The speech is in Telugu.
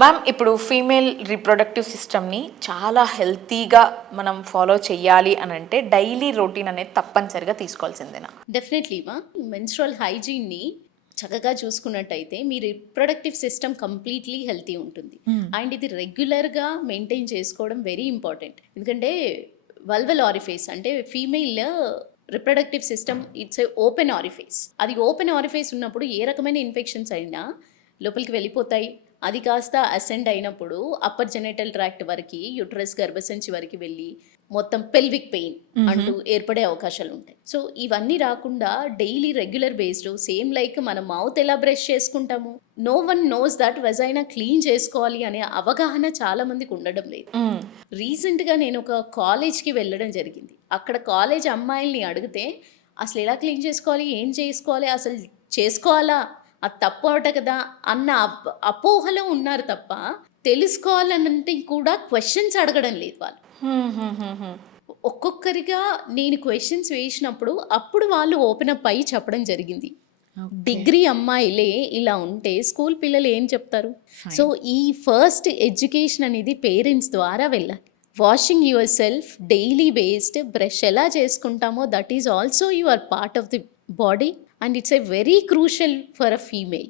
మ్యామ్, ఇప్పుడు ఫీమేల్ రీప్రొడక్టివ్ సిస్టమ్ని చాలా హెల్తీగా మనం ఫాలో చేయాలి అని అంటే డైలీ రొటీన్ అనేది తప్పనిసరిగా తీసుకోవాల్సిందేనా? డెఫినెట్లీ మా మెన్స్ట్రువల్ హైజీన్ని చక్కగా చూసుకున్నట్టయితే మీ రిప్రొడక్టివ్ సిస్టమ్ కంప్లీట్లీ హెల్తీ ఉంటుంది. అండ్ ఇది రెగ్యులర్గా మెయింటైన్ చేసుకోవడం వెరీ ఇంపార్టెంట్. ఎందుకంటే వల్వల్ ఆరిఫేస్ అంటే female reproductive system it's a open orifice. అది ఓపెన్ ఆరిఫేస్ ఉన్నప్పుడు ఏ రకమైన ఇన్ఫెక్షన్స్ అయినా లోపలికి వెళ్ళిపోతాయి. అది కాస్త అసెండ్ అయినప్పుడు అప్పర్ జెనైటల్ ట్రాక్ట్ వరకు యుట్రస్ గర్భసంచి వరకు వెళ్ళి మొత్తం పెల్విక్ పెయిన్ అంటూ ఏర్పడే అవకాశాలు ఉంటాయి. సో ఇవన్నీ రాకుండా daily regular based same like మనం మౌత్ ఎలా బ్రష్ చేసుకుంటాము, no one knows that vagina clean చేసుకోవాలి అనే అవగాహన చాలా మందికి ఉండడం లేదు. రీసెంట్గా నేను ఒక కాలేజ్కి వెళ్ళడం జరిగింది. అక్కడ కాలేజ్ అమ్మాయిల్ని అడిగితే అసలు ఎలా క్లీన్ చేసుకోవాలి, ఏం చేసుకోవాలి, అసలు చేసుకోవాలా, అది తప్పు అవట కదా అన్న అపోహలో ఉన్నారు తప్ప తెలుసుకోవాలనంటే కూడా క్వశ్చన్స్ అడగడం లేదు వాళ్ళు. ఒక్కొక్కరిగా నేను క్వశ్చన్స్ వేసినప్పుడు అప్పుడు వాళ్ళు ఓపెన్ అప్ అయ్యి చెప్పడం జరిగింది. డిగ్రీ అమ్మాయిలే ఇలా ఉంటే స్కూల్ పిల్లలు ఏం చెప్తారు? సో ఈ ఫస్ట్ ఎడ్యుకేషన్ అనేది పేరెంట్స్ ద్వారా వెళ్ళాలి. Washing your self daily based brush ఎలా చేసుకుంటామో that is also your part of the body and it's a very crucial for a female.